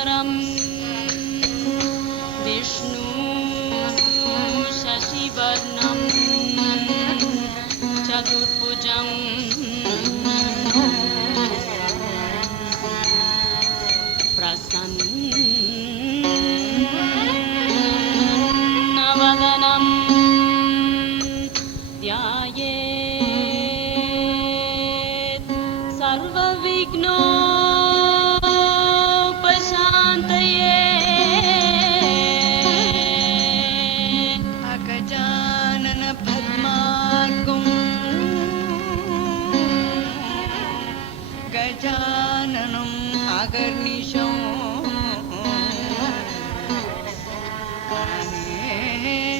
शुक्लाम्बरधरं विष्णु शशिवर्णं चतुर्भुजं प्रसन्नवदनं ध्यायेत् सर्वविघ्नोपशान्तये। अगजानन पद्मार्गं गजाननम् अगर्निशं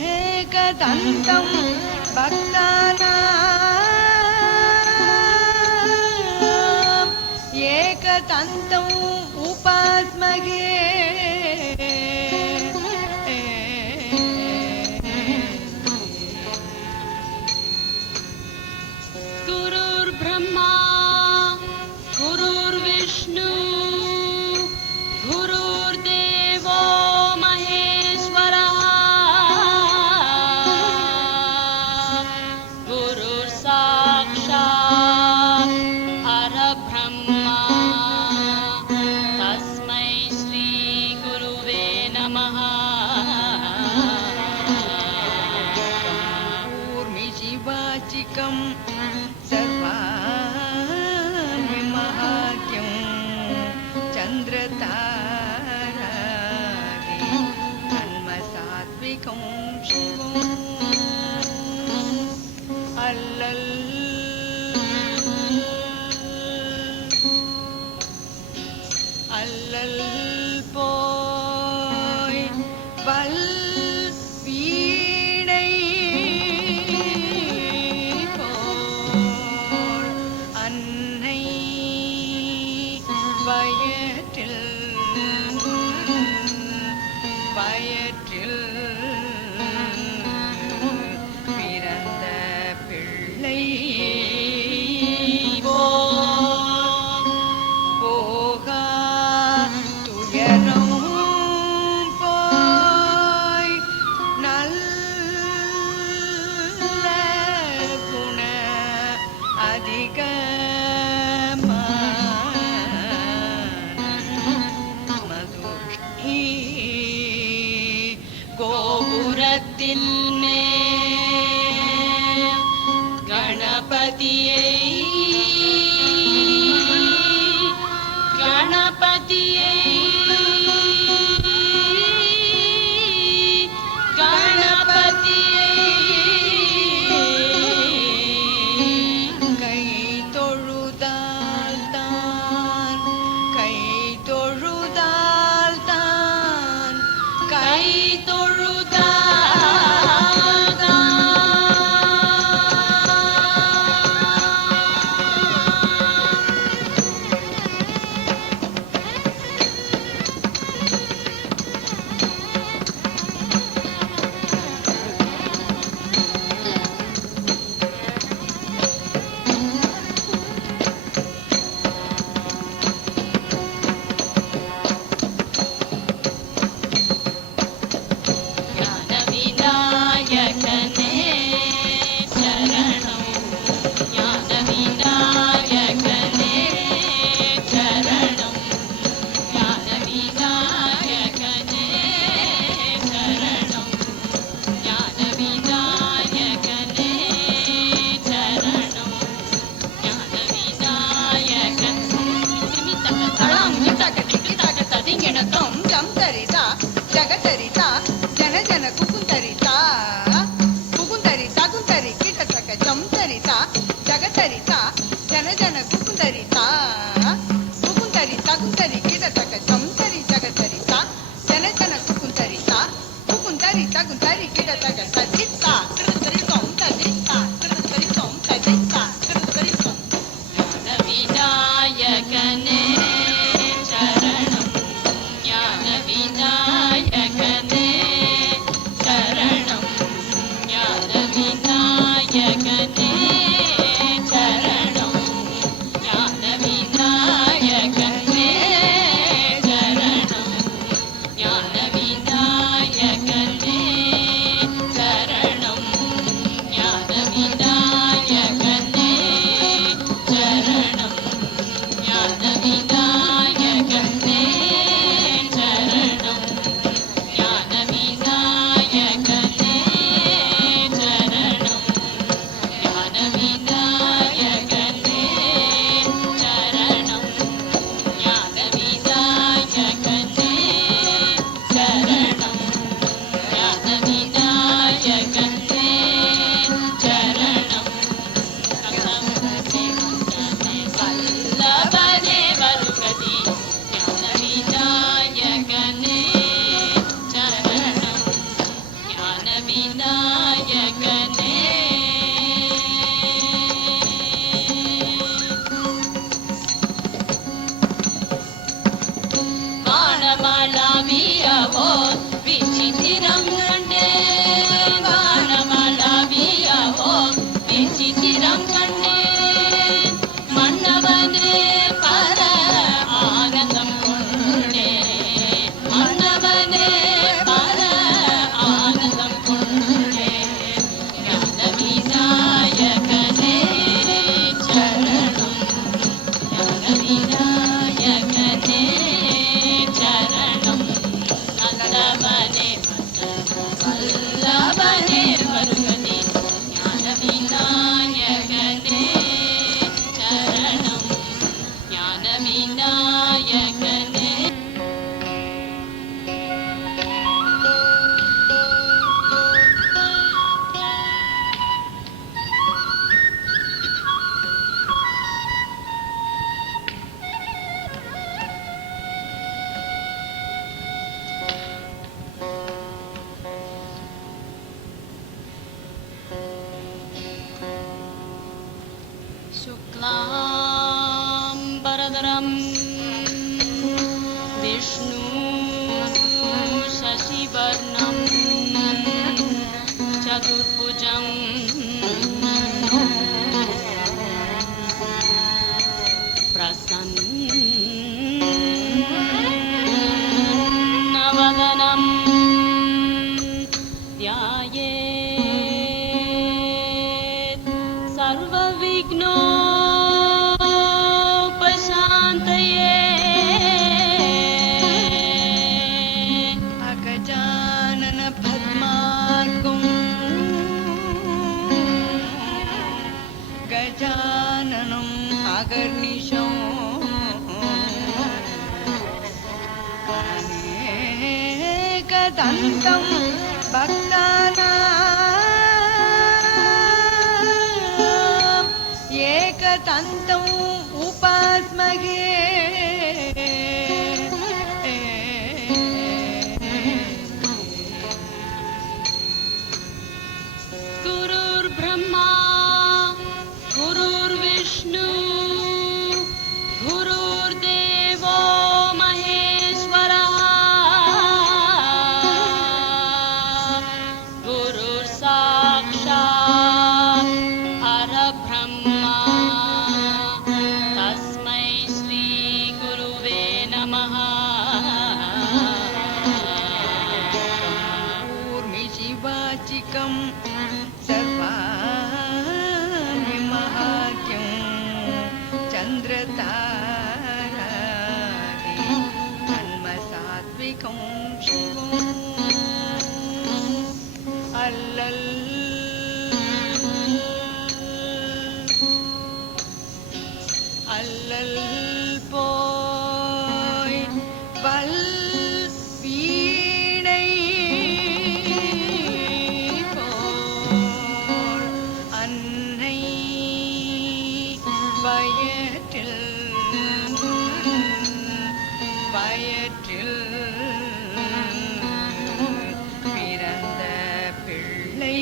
अनेकदन्तं भक्तानाम् एकदन्तम् उपास्महे। गुरुर्ब्रह्मा गुरुर्विष्णु गुरुर्देवो महेश्वरः गुरुर्साक्षात् परब्रह्मा तस्मै श्री गुरुवे नमः। ऊर्मिशिवाचिकं सर्वाणि महाद्यं चन्द्रतारादि तन्मसात्विकं शिवम् அல்லல் போய் வல் வீணை போல் அன்னை வயற்றில் பிறந்த பிள்ளை போகா துயரம் போய் நல்ல குண மதுஷ்ணி கோபுரத்தில் மேல் கணபதியை கணபதியை கை தொழுதால் தான் கை தொழுதால் தான் கை தொழுதால் జగతరిత జన జన కుకుంతరిత కుకుంతరిత కుంతరి కిటచక జంతరిత జగతరిత జన జన కుకుంతరిత కుకుంతరిత కుంతరి కిటచక జంతరి జగతరిత జన జన కుకుంతరిత కుకుంతరిత కుంతరి కిటచక సదిత కృతరి సొం తదిత కృతరి సొం తదిత కృతరి సొం விநாயகனே शुक्लवर्णं चतुर्भुजं प्रसन्नवदनं ध्यायेत् सर्वविघ्नोपशान्तये अगजानन पद्मार्कं गजाननम् अगर्निशम् अनेकदन्तं भक्तानाम् एकदन्तम् उपास्महे गुरुर्ब्रह्मा गुरुर्विष्णु गुरुर्देवो महेश्वरः गुरुर्साक्षात् परब्रह्मा तस्मै श्रीगुरुवे नमः ऊर्मिशिवाचिकं सर्वाणि महात्म्यं चन्द्रतारादि जन्मसात्विकं शिवम् अल्लल् அல்லல் போய் வல் வீணை போல் அன்னை வயற்றில் பிறந்த பிள்ளை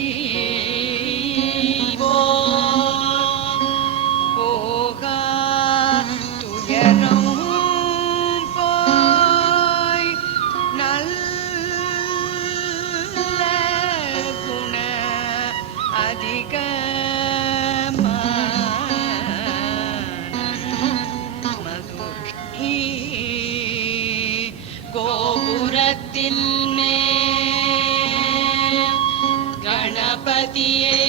போகா துயரம் போய் நல்ல குண மதுஷ்ணி கோபுரத்தில் மேல் கணபதியை